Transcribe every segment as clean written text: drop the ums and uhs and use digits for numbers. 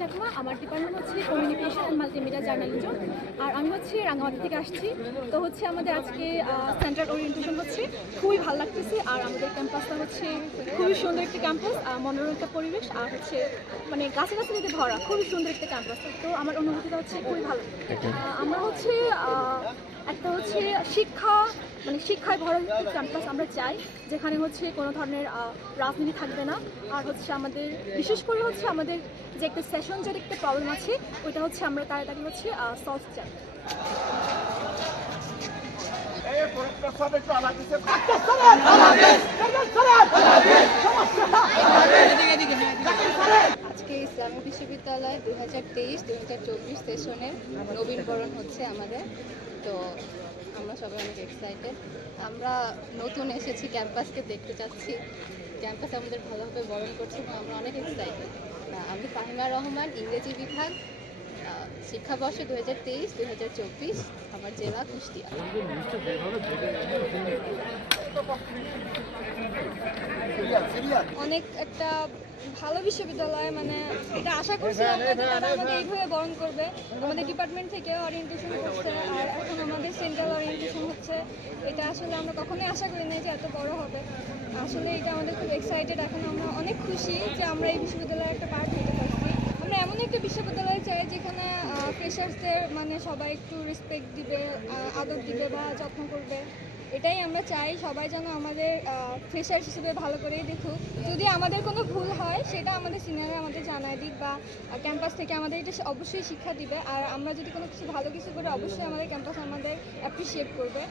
চাকমা। আমার ডিপার্টমেন্ট হচ্ছে communication and multimedia journalism. আর আমি হচ্ছে রাঙামাটি থেকে আসছি। তো হচ্ছে আমাদের আজকে সেন্ট্রাল ওরিয়েন্টেশন হচ্ছে, খুবই ভালো লাগতেছে। আর আমাদের ক্যাম্পাসটা হচ্ছে খুবই সুন্দর একটা ক্যাম্পাস, মনোরম একটা পরিবেশ, আর হচ্ছে মানে গাছে গাছালিতে ভরা, খুবই সুন্দর একটা ক্যাম্পাস। তো আমার অনুভূতিটা হচ্ছে খুবই ভালো। আমরা হচ্ছে একটা হচ্ছে শিক্ষায় ভরা ক্যাম্পাস আমরা চাই, যেখানে হচ্ছে কোনো ধরনের রাজনীতি থাকবে না। আর হচ্ছে আমাদের বিশেষ করে হচ্ছে আমাদের যে একটা সেশন যে একটা প্রবলেম আছে, ওইটা হচ্ছে আমরা তাড়াতাড়ি হচ্ছে সলভ চাই। আজকে ইসলামিক বিশ্ববিদ্যালয় 2023-2024 সেশনের নবীনবরণ হচ্ছে আমাদের। তো আমরা সবাই অনেক এক্সাইটেড। আমরা নতুন এসেছি, ক্যাম্পাসকে দেখতে চাচ্ছি, ক্যাম্পাস আমাদের ভালোভাবে বরণ করছে এবং আমরা অনেক এক্সাইটেড। আমি ফাহিমা রহমান, ইংরেজি বিভাগ, শিক্ষাবর্ষ 2023-2024, আমার জেলা কুষ্টিয়া। অনেক একটা ভালো বিশ্ববিদ্যালয়, মানে এটা আশা করছিলাম না যে তারা আমাদের এইভাবে বরণ করবে। আমাদের ডিপার্টমেন্ট থেকে ওরিয়েন্টেশন করছে, আর এখন আমাদের সেন্ট্রাল ওরিয়েন্টেশন হচ্ছে। এটা আসলে আমরা কখনোই আশা করি না যে এত বড় হবে। আসলে এটা আমাদের খুব এক্সাইটেড। এখন আমরা অনেক খুশি যে আমরা এই বিশ্ববিদ্যালয়ের একটা পার্ট হতে পারছি। আমরা এমন একটা বিশ্ববিদ্যালয় চাই যেখানে ফ্রেশার্সদের মানে সবাই একটু রেসপেক্ট দিবে, আদর দিবে বা যত্ন করবে। এটাই আমরা চাই, সবাই যেন আমাদের ফ্রেশার্স হিসেবে ভালো করেই দেখুক। যদি আমাদের কোনো ভুল হয় সেটা আমাদের সিনিয়ররা আমাদের জানায় দিক, বা ক্যাম্পাস থেকে আমাদের এটা অবশ্যই শিক্ষা দিবে। আর আমরা যদি কোনো কিছু ভালো কিছু করে অবশ্যই আমাদের ক্যাম্পাস আমাদের অ্যাপ্রিসিয়েট করবে।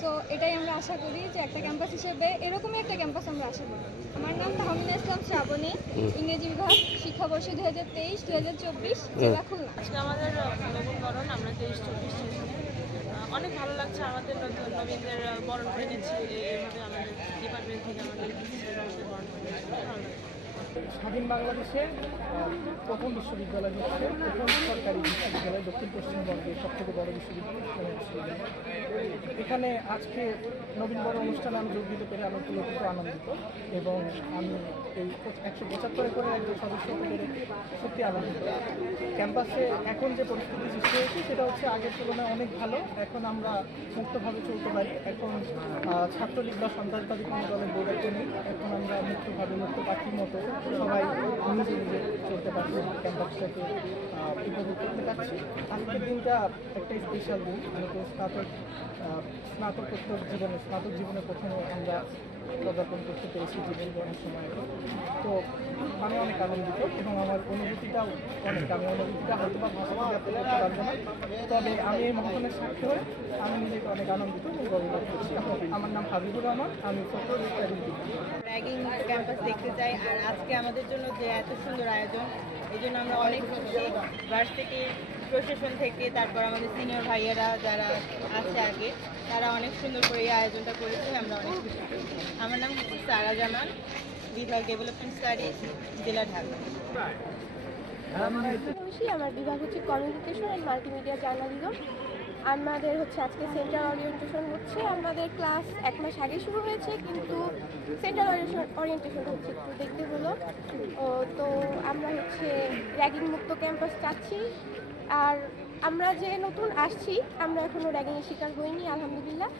সো এটাই আমরা আশা করি যে একটা ক্যাম্পাস হিসেবে এরকমই একটা ক্যাম্পাস আমরা আশা করি। আমার নাম তাহমিনা ইসলাম শ্রাবণী, ইংরেজি বিভাগ, শিক্ষাবর্ষ 2023-2024, জেলা খুলনা। আজকে আমাদের নবীনবরণ, আমরা 23-24 অনেক ভালো লাগছে। আমাদের নতুন নবীনদের বরণ করে নিচ্ছি, এইভাবে আমাদের ডিপার্টমেন্ট থেকে আমাদের বরণ করে নিচ্ছি, ভালো লাগছে। স্বাধীন বাংলাদেশের প্রথম বিশ্ববিদ্যালয় হচ্ছে প্রথম সরকারি বিশ্ববিদ্যালয়, দক্ষিণ পশ্চিমবঙ্গের সবথেকে বড় বিশ্ববিদ্যালয়। এখানে আজকে নবীনবরণ অনুষ্ঠানে আমি যোগ দিতে পেরে আমি পুরোপুরি আনন্দিত, এবং আমি এই 175 করে একজন সদস্য হতে পেরে সত্যি আনন্দিত। ক্যাম্পাসে এখন যে পরিস্থিতি সৃষ্টি হয়েছে সেটা হচ্ছে আগের তুলনায় অনেক ভালো। এখন আমরা মুক্তভাবে চলতে পারি। এখন ছাত্রলীগ বা সন্ত্রাসবাদী কোনো দলের দৌড়াতে নেই। এখন আমরা মুক্তভাবে মুক্ত পাখির মতো সবাই নিজে নিজে চলতে পারছি, ক্যাম্পাসটাকে উপভোগ করতে পারছি। আজকের দিনটা একটা স্পেশাল দিন। আমাদের স্নাতক জীবনে প্রথমে আমরা পদার্পণ করতে পেরেছি জীবন গ্রহণের সময়। তো আমি অনেক আনন্দিত, এবং আমার অনুভূতিটাও আমি অনুভূতিটা হয়তো বা ভাষা ব্যক্ত করতে পারবো না, তবে আমি এই মহসনের সাক্ষী হয়ে আমি নিজেকে অনেক আনন্দিত এবং গর্ব করছি। আমার নাম হাবিবুর রহমান, আমি ফটো র্যাগিং ক্যাম্পাস দেখতে চাই। আর আজকে আমাদের জন্য যে এত সুন্দর আয়োজন, এই জন্য আমরা অনেক খুশি। ভার্সিটি প্রশাসন থেকে, তারপর আমাদের সিনিয়র ভাইয়েরা যারা আছে আগে, তারা অনেক সুন্দর করে এই আয়োজনটা করেছে, আমরা অনেক খুশি। আমার নাম হচ্ছে সারা জামান, বিভাগ ডেভেলপমেন্ট স্টাডিজ, জেলা ঢাকা। আমার বিভাগ হচ্ছে কমিউনিকেশন অ্যান্ড মাল্টিমিডিয়া জার্নালিজম। আমাদের হচ্ছে আজকে সেন্ট্রাল ওরিয়েন্টেশন হচ্ছে। আমাদের ক্লাস 1 মাস আগে শুরু হয়েছে, কিন্তু সেন্ট্রাল ওরিয়েন্টেশন হচ্ছে একটু দেখতে হলো। তো আমরা হচ্ছে র্যাগিং মুক্ত ক্যাম্পাস চাচ্ছি। আর আমরা যে নতুন আসছি, আমরা এখনও র্যাগিংয়ের শিকার হইনি আলহামদুলিল্লাহ।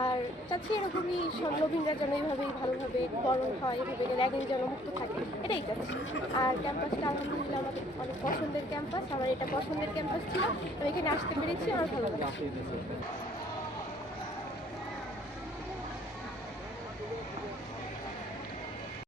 আর চাচ্ছি এরকমই সব নবীনরা যেন এইভাবেই ভালোভাবে বরণ হয়, এভাবে র্যাগিং যেন মুক্ত থাকে, এটাই চাচ্ছি। আর ক্যাম্পাসটা আলহামদুলিল্লাহ আমাদের অনেক পছন্দের ক্যাম্পাস। আমার এটা পছন্দের ক্যাম্পাস ছিল, তো এখানে আসতে পেরেছি, আমার ভালো লাগছে।